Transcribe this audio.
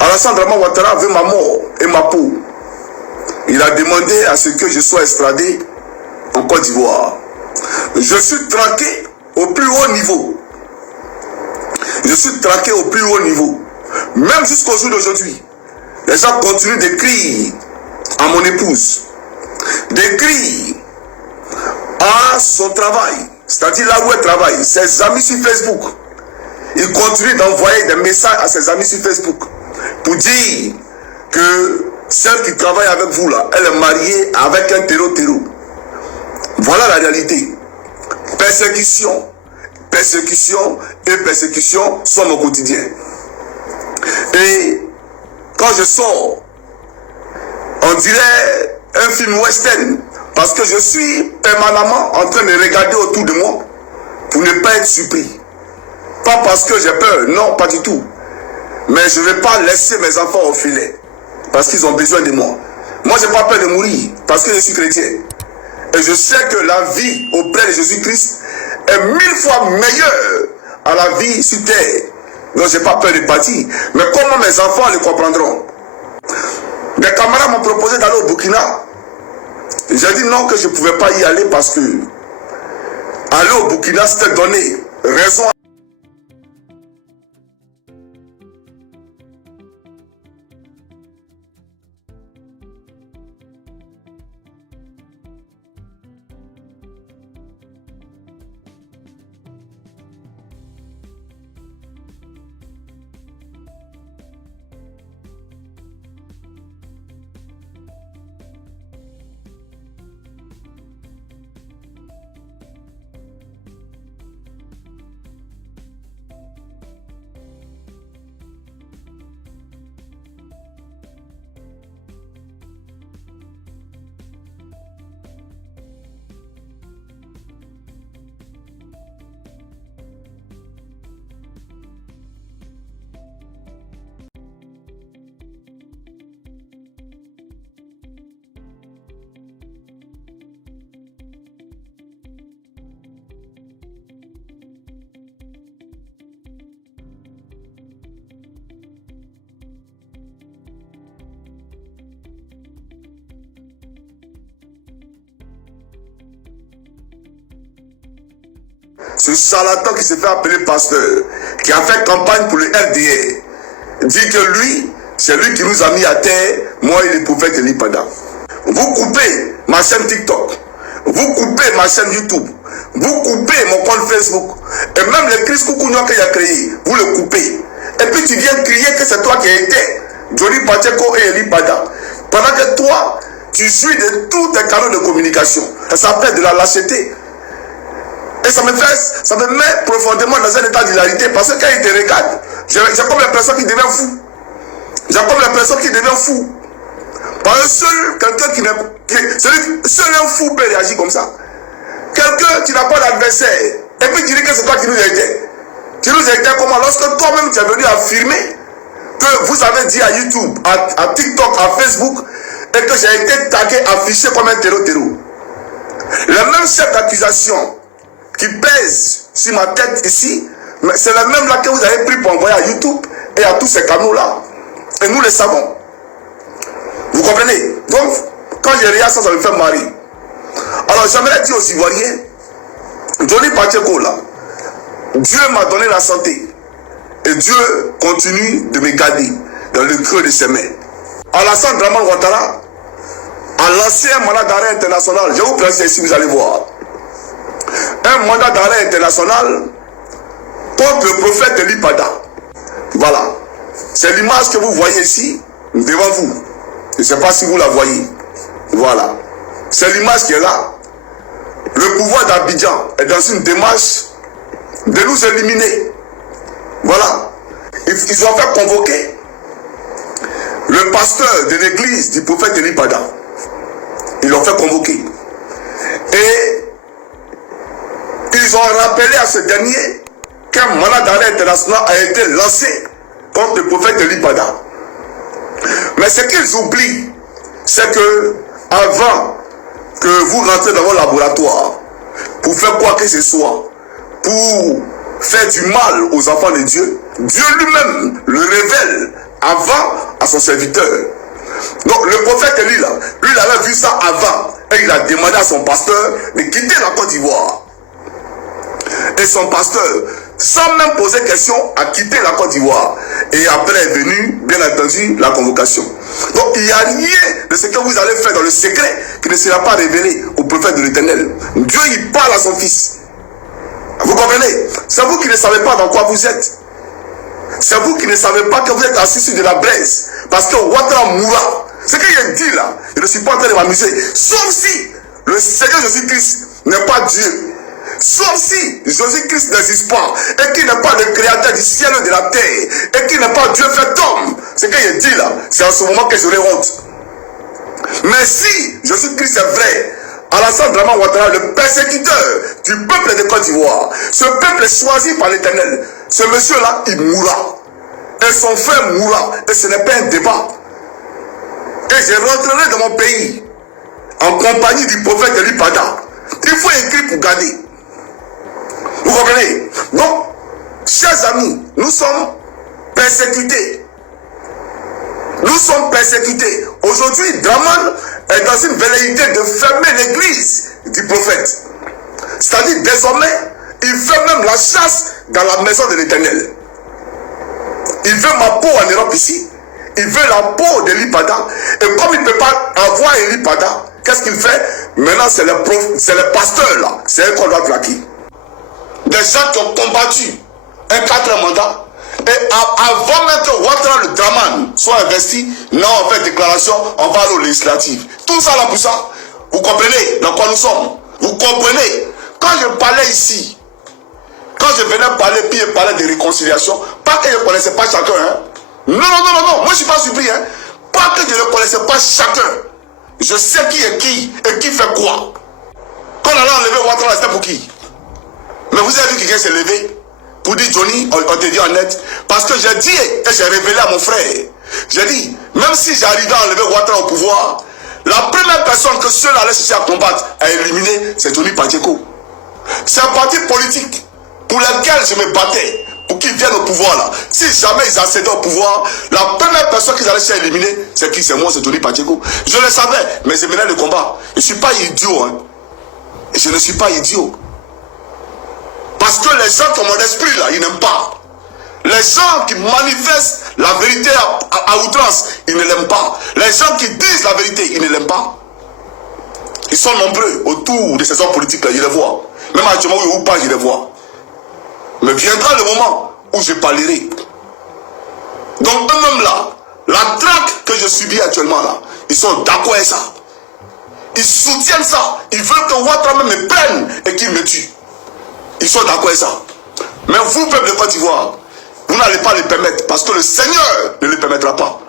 Alassane Draman Ouattara veut ma mort et ma peau. Il a demandé à ce que je sois extradé en Côte d'Ivoire. Je suis traqué au plus haut niveau. Je suis traqué au plus haut niveau. Même jusqu'au jour d'aujourd'hui, les gens continuent d'écrire à mon épouse, d'écrire à son travail, c'est-à-dire là où elle travaille, ses amis sur Facebook. Il continue d'envoyer des messages à ses amis sur Facebook pour dire que celle qui travaille avec vous là, elle est mariée avec un terreau. Voilà la réalité. Persécution, persécution et persécution sont mon quotidien. Et quand je sors, on dirait un film western, parce que je suis permanemment en train de regarder autour de moi pour ne pas être surpris. Pas parce que j'ai peur, non, pas du tout. Mais je ne vais pas laisser mes enfants au filet, parce qu'ils ont besoin de moi. Moi, je n'ai pas peur de mourir, parce que je suis chrétien. Et je sais que la vie auprès de Jésus-Christ est 1000 fois meilleure à la vie sur terre. Donc, je n'ai pas peur de partir. Mais comment mes enfants le comprendront? Mes camarades m'ont proposé d'aller au Burkina. J'ai dit non, que je ne pouvais pas y aller parce que aller au Burkina, c'était donner raison. Ce charlatan qui se fait appeler pasteur, qui a fait campagne pour le RDR, dit que lui, c'est lui qui nous a mis à terre, moi et le prophète Elipada. Vous coupez ma chaîne TikTok, vous coupez ma chaîne YouTube, vous coupez mon compte Facebook, et même le Christ Koukounouan qu'il a créé, vous le coupez. Et puis tu viens crier que c'est toi qui as été Johnny Pacheco et Elipada. Pendant que toi, tu jouis de tous tes canaux de communication. Ça s'appelle de la lâcheté. Et ça me met profondément dans un état d'hilarité, parce que quand il te regarde, j'ai comme l'impression qu'il devient fou. J'ai comme l'impression qu'il devient fou. Parce que seul quelqu'un qui n'est... Seul un fou peut réagir comme ça. Quelqu'un qui n'a pas d'adversaire, et puis tu dis que c'est toi qui nous aides. Tu nous aides comment? Lorsque toi-même tu es venu affirmer que vous avez dit à YouTube, à TikTok, à Facebook, et que j'ai été tagué, affiché comme un terreau. Le même chef d'accusation qui pèse sur ma tête ici, mais c'est le même là que vous avez pris pour envoyer à YouTube et à tous ces canaux-là. Et nous le savons. Vous comprenez? Donc, quand j'ai rien, ça me fait marrer. Alors, j'aimerais dire aux Ivoiriens, Johnny Pacheco là, Dieu m'a donné la santé. Et Dieu continue de me garder dans le creux de ses mains. Alassane Draman Ouattara, à l'ancien mandat d'arrêt international, je vous présente ici, vous allez voir. Un mandat d'arrêt international contre le prophète Elipada. Voilà. C'est l'image que vous voyez ici, devant vous. Je ne sais pas si vous la voyez. Voilà. C'est l'image qui est là. Le pouvoir d'Abidjan est dans une démarche de nous éliminer. Voilà. Ils ont fait convoquer le pasteur de l'église du prophète Elipada. Ils l'ont fait convoquer. Et ils ont rappelé à ce dernier qu'un mandat d'arrêt international a été lancé contre le prophète Elipada. Mais ce qu'ils oublient, c'est que avant que vous rentrez dans vos laboratoires pour faire quoi que ce soit, pour faire du mal aux enfants de Dieu, Dieu lui-même le révèle avant à son serviteur. Donc le prophète Élie, là, lui, il avait vu ça avant. Et il a demandé à son pasteur de quitter la Côte d'Ivoire. Et son pasteur, sans même poser question, a quitté la Côte d'Ivoire. Et après est venue, bien entendu, la convocation. Donc il n'y a rien de ce que vous allez faire dans le secret qui ne sera pas révélé au prophète de l'Éternel. Dieu, il parle à son fils. Vous comprenez? C'est vous qui ne savez pas dans quoi vous êtes. C'est vous qui ne savez pas que vous êtes assis sur de la braise. Parce que Ouattara mourra. Ce qu'il a dit là, je ne suis pas en train de m'amuser. Sauf si le Seigneur Jésus-Christ n'est pas Dieu. Sauf si Jésus-Christ n'existe pas. Et qu'il n'est pas le créateur du ciel et de la terre. Et qu'il n'est pas Dieu fait homme. Ce qu'il a dit là, c'est en ce moment que j'aurai honte. Mais si Jésus-Christ est vrai, Alassane Dramane Ouattara, le persécuteur du peuple de Côte d'Ivoire, ce peuple est choisi par l'Éternel. Ce monsieur-là, il mourra. Et son frère mourra. Et ce n'est pas un débat. Et je rentrerai dans mon pays en compagnie du prophète Élie Pada. Il faut écrire pour garder. Vous comprenez? Donc, chers amis, nous sommes persécutés. Nous sommes persécutés. Aujourd'hui, Dramane est dans une velléité de fermer l'église du prophète. C'est-à-dire, désormais, il fait même la chasse dans la maison de l'Éternel. Il veut ma peau en Europe ici. Il veut la peau d'Élie Pada. Et comme il ne peut pas avoir Élie Pada, qu'est-ce qu'il fait? Maintenant, c'est le pasteur là. C'est eux qu'on doit plaquer. Des gens qui ont combattu un 4 mandat. Et avant même que Ouattara le Dramane soit investi, non, on fait déclaration, on va aller aux législatives. Tout ça là pour ça. Vous comprenez dans quoi nous sommes? Vous comprenez? Quand je parlais ici, quand je venais parler, puis je parlais de réconciliation, pas que je ne connaissais pas chacun. Hein? Non. Moi je ne suis pas surpris. Hein? Pas que je ne connaissais pas chacun. Je sais qui est qui et qui fait quoi. Quand on a enlevé Ouattara, c'était pour qui? Mais vous avez vu quelqu'un s'est levé pour dire Johnny, on te dit en net. Parce que j'ai dit et j'ai révélé à mon frère. J'ai dit, même si j'arrivais à enlever Ouattara au pouvoir, la première personne que ceux-là allaient chercher à combattre, à éliminer, c'est Johnny Pacheco. C'est un parti politique pour lequel je me battais, pour qu'ils viennent au pouvoir là. Si jamais ils accédaient au pouvoir, la première personne qu'ils allaient chercher à éliminer, c'est qui? C'est moi, c'est Johnny Pacheco. Je le savais, mais je menais le combat. Je ne suis pas idiot. Hein. Et je ne suis pas idiot. Parce que les gens qui ont mon esprit là, ils n'aiment pas. Les gens qui manifestent la vérité à outrance, ils ne l'aiment pas. Les gens qui disent la vérité, ils ne l'aiment pas. Ils sont nombreux autour de ces hommes politiques là, je les vois. Même actuellement où ils ou pas, je les vois. Mais viendra le moment où je parlerai. Donc eux-mêmes là, la traque que je subis actuellement là, ils sont d'accord avec ça. Ils soutiennent ça. Ils veulent que Ouattara me prenne et qu'il me tue. Ils sont d'accord avec ça. Mais vous, peuple de Côte d'Ivoire, vous n'allez pas le permettre parce que le Seigneur ne le permettra pas.